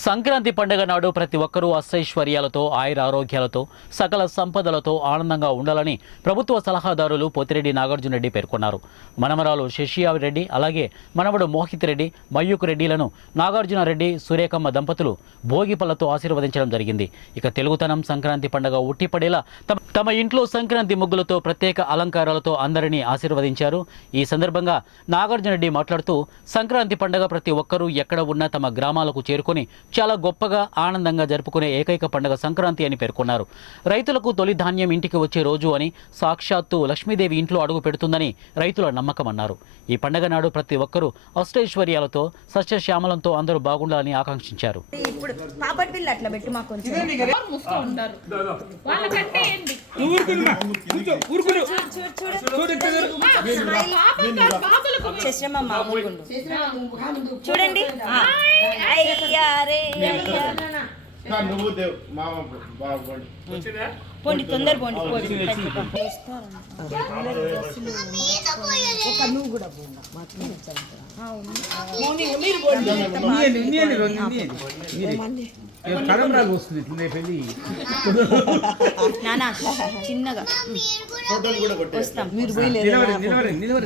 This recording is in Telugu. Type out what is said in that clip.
సంక్రాంతి పండుగ నాడు ప్రతి ఒక్కరూ అష్టైశ్వర్యాలతో ఆయుర ఆరోగ్యాలతో సకల సంపదలతో ఆనందంగా ఉండాలని ప్రభుత్వ సలహాదారులు పోతిరెడ్డి నాగార్జున రెడ్డి పేర్కొన్నారు. మనమరాలు శశియారెడ్డి అలాగే మనవడు మోహిత్ రెడ్డి మయూక్ రెడ్డిలను నాగార్జున రెడ్డి సురేఖమ్మ దంపతులు భోగి పళ్లతో ఆశీర్వదించడం జరిగింది. ఇక తెలుగుతనం సంక్రాంతి పండుగ ఉట్టిపడేలా తమ ఇంట్లో సంక్రాంతి ముగ్గులతో ప్రత్యేక అలంకారాలతో అందరినీ ఆశీర్వదించారు. ఈ సందర్భంగా నాగార్జున రెడ్డి మాట్లాడుతూ సంక్రాంతి పండుగ ప్రతి ఒక్కరూ ఎక్కడ ఉన్నా తమ గ్రామాలకు చేరుకొని చాలా గొప్పగా ఆనందంగా జరుపుకునే ఏకైక పండుగ సంక్రాంతి అని పేర్కొన్నారు. రైతులకు తొలి ధాన్యం ఇంటికి వచ్చే రోజు అని, సాక్షాత్తు లక్ష్మీదేవి ఇంట్లో అడుగు పెడుతుందని రైతుల నమ్మకం అన్నారు. ఈ పండుగ నాడు ప్రతి ఒక్కరూ అష్టైశ్వర్యాలతో సస్యశ్యామలంతో అందరూ బాగుండాలని ఆకాంక్షించారు. చూడండి పోండి తొందర పోండి నానా చిన్నగా వస్తాం.